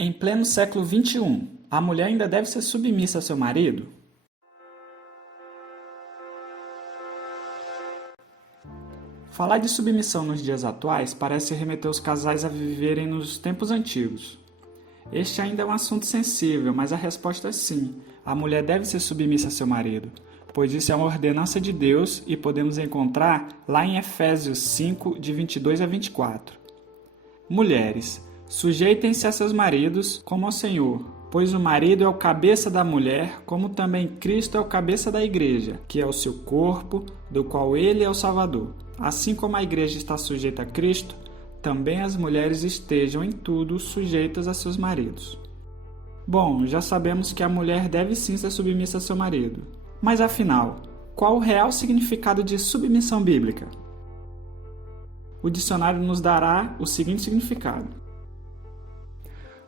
Em pleno século XXI, a mulher ainda deve ser submissa ao seu marido? Falar de submissão nos dias atuais parece remeter os casais a viverem nos tempos antigos. Este ainda é um assunto sensível, mas a resposta é sim. A mulher deve ser submissa a seu marido, pois isso é uma ordenança de Deus e podemos encontrar lá em Efésios 5, de 22 a 24. Mulheres, sujeitem-se a seus maridos como ao Senhor, pois o marido é o cabeça da mulher, como também Cristo é o cabeça da igreja, que é o seu corpo, do qual ele é o Salvador. Assim como a igreja está sujeita a Cristo, também as mulheres estejam em tudo sujeitas a seus maridos. Bom, já sabemos que a mulher deve sim ser submissa a seu marido. Mas afinal, qual o real significado de submissão bíblica? O dicionário nos dará o seguinte significado.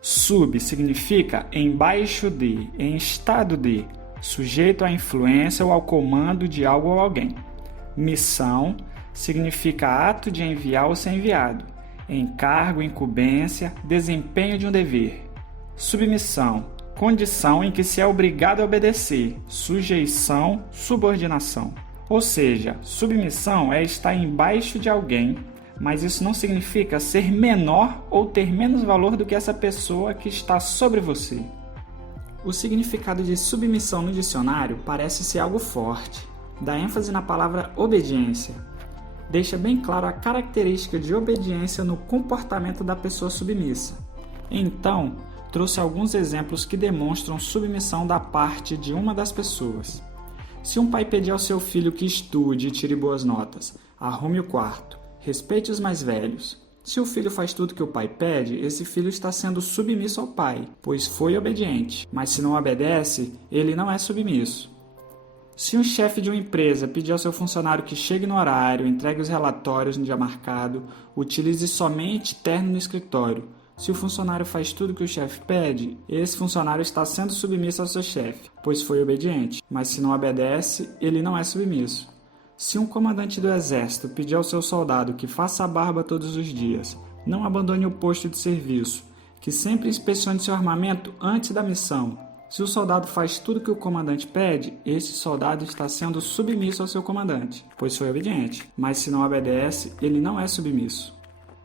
Sub significa embaixo de, em estado de, sujeito à influência ou ao comando de algo ou alguém. Missão significa ato de enviar ou ser enviado, encargo, incumbência, desempenho de um dever. Submissão, condição em que se é obrigado a obedecer, sujeição, subordinação. Ou seja, submissão é estar embaixo de alguém, mas isso não significa ser menor ou ter menos valor do que essa pessoa que está sobre você. O significado de submissão no dicionário parece ser algo forte. Dá ênfase na palavra obediência. Deixa bem claro a característica de obediência no comportamento da pessoa submissa. Então, trouxe alguns exemplos que demonstram submissão da parte de uma das pessoas. Se um pai pedir ao seu filho que estude e tire boas notas, arrume o quarto, respeite os mais velhos. Se o filho faz tudo que o pai pede, esse filho está sendo submisso ao pai, pois foi obediente. Mas se não obedece, ele não é submisso. Se um chefe de uma empresa pedir ao seu funcionário que chegue no horário, entregue os relatórios no dia marcado, utilize somente terno no escritório. Se o funcionário faz tudo que o chefe pede, esse funcionário está sendo submisso ao seu chefe, pois foi obediente. Mas se não obedece, ele não é submisso. Se um comandante do exército pedir ao seu soldado que faça a barba todos os dias, não abandone o posto de serviço, que sempre inspecione seu armamento antes da missão. Se o soldado faz tudo que o comandante pede, esse soldado está sendo submisso ao seu comandante, pois foi obediente. Mas se não obedece, ele não é submisso.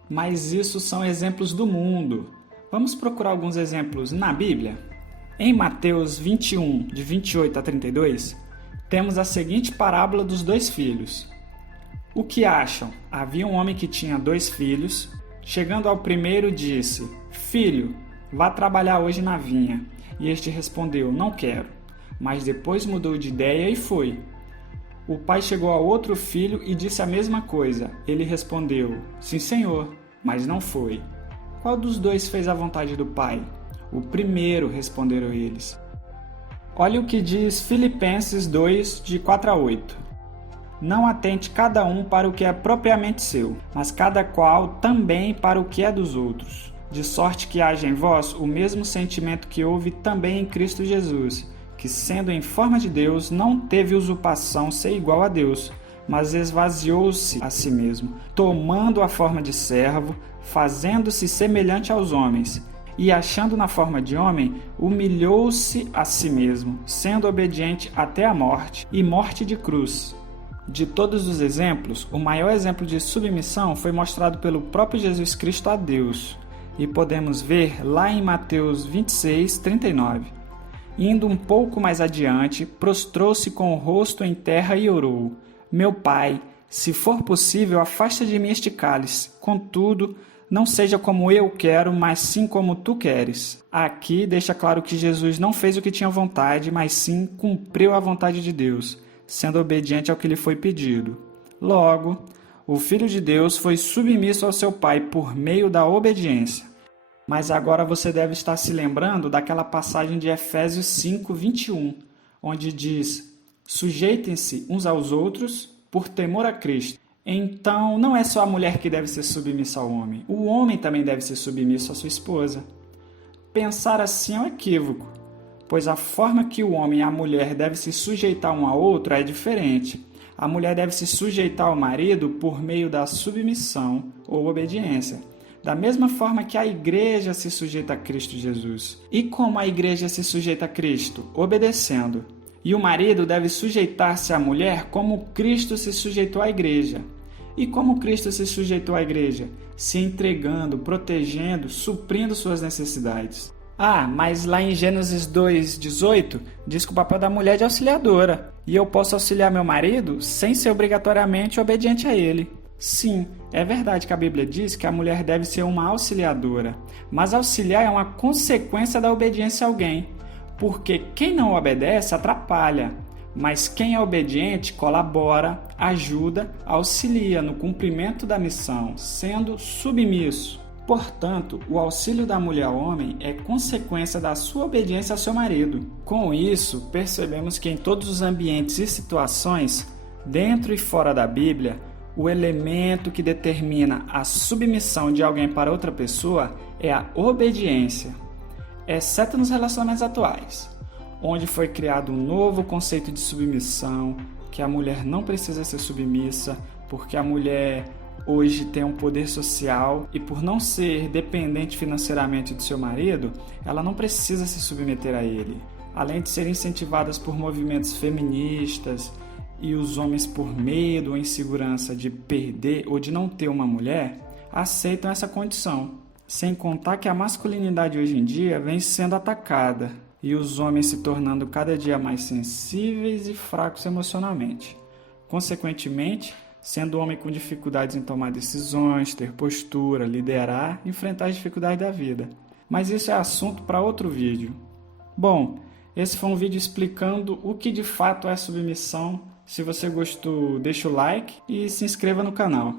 Mas isso são exemplos do mundo. Vamos procurar alguns exemplos na Bíblia? Em Mateus 21, de 28 a 32, temos a seguinte parábola dos 2 filhos. O que acham? Havia um homem que tinha 2 filhos. Chegando ao primeiro, disse: Filho, vá trabalhar hoje na vinha. E este respondeu: Não quero. Mas depois mudou de ideia e foi. O pai chegou ao outro filho e disse a mesma coisa. Ele respondeu: Sim, senhor, mas não foi. Qual dos 2 fez a vontade do pai? O primeiro, responderam eles. Olha o que diz Filipenses 2, de 4 a 8. Não atente cada um para o que é propriamente seu, mas cada qual também para o que é dos outros. De sorte que haja em vós o mesmo sentimento que houve também em Cristo Jesus, que sendo em forma de Deus, não teve usurpação ser igual a Deus, mas esvaziou-se a si mesmo, tomando a forma de servo, fazendo-se semelhante aos homens, e achando na forma de homem, humilhou-se a si mesmo, sendo obediente até a morte, e morte de cruz. De todos os exemplos, o maior exemplo de submissão foi mostrado pelo próprio Jesus Cristo a Deus, e podemos ver lá em Mateus 26, 39. Indo um pouco mais adiante, prostrou-se com o rosto em terra e orou: Meu Pai, se for possível, afasta de mim este cálice. Contudo, não seja como eu quero, mas sim como tu queres. Aqui deixa claro que Jesus não fez o que tinha vontade, mas sim cumpriu a vontade de Deus, sendo obediente ao que lhe foi pedido. Logo, o Filho de Deus foi submisso ao seu Pai por meio da obediência. Mas agora você deve estar se lembrando daquela passagem de Efésios 5, 21, onde diz: Sujeitem-se uns aos outros por temor a Cristo. Então, não é só a mulher que deve ser submissa ao homem. O homem também deve ser submisso à sua esposa. Pensar assim é um equívoco, pois a forma que o homem e a mulher devem se sujeitar um ao outro é diferente. A mulher deve se sujeitar ao marido por meio da submissão ou obediência. da mesma forma que a igreja se sujeita a Cristo Jesus. E como a igreja se sujeita a Cristo? Obedecendo. E o marido deve sujeitar-se à mulher como Cristo se sujeitou à igreja. E como Cristo se sujeitou à igreja? Se entregando, protegendo, suprindo suas necessidades. Mas lá em Gênesis 2:18 diz que o papel da mulher é de auxiliadora. E eu posso auxiliar meu marido sem ser obrigatoriamente obediente a ele. Sim, é verdade que a Bíblia diz que a mulher deve ser uma auxiliadora, mas auxiliar é uma consequência da obediência a alguém, porque quem não obedece atrapalha, mas quem é obediente colabora, ajuda, auxilia no cumprimento da missão, sendo submisso. Portanto, o auxílio da mulher ao homem é consequência da sua obediência ao seu marido. Com isso, percebemos que em todos os ambientes e situações, dentro e fora da Bíblia, o elemento que determina a submissão de alguém para outra pessoa é a obediência, exceto nos relacionamentos atuais, onde foi criado um novo conceito de submissão, que a mulher não precisa ser submissa, porque a mulher hoje tem um poder social e por não ser dependente financeiramente do seu marido, ela não precisa se submeter a ele. Além de serem incentivadas por movimentos feministas, e os homens, por medo ou insegurança de perder ou de não ter uma mulher, aceitam essa condição. Sem contar que a masculinidade hoje em dia vem sendo atacada e os homens se tornando cada dia mais sensíveis e fracos emocionalmente. Consequentemente, sendo o homem com dificuldades em tomar decisões, ter postura, liderar, enfrentar as dificuldades da vida. Mas isso é assunto para outro vídeo. Bom, esse foi um vídeo explicando o que de fato é submissão. Se você gostou, deixa o like e se inscreva no canal.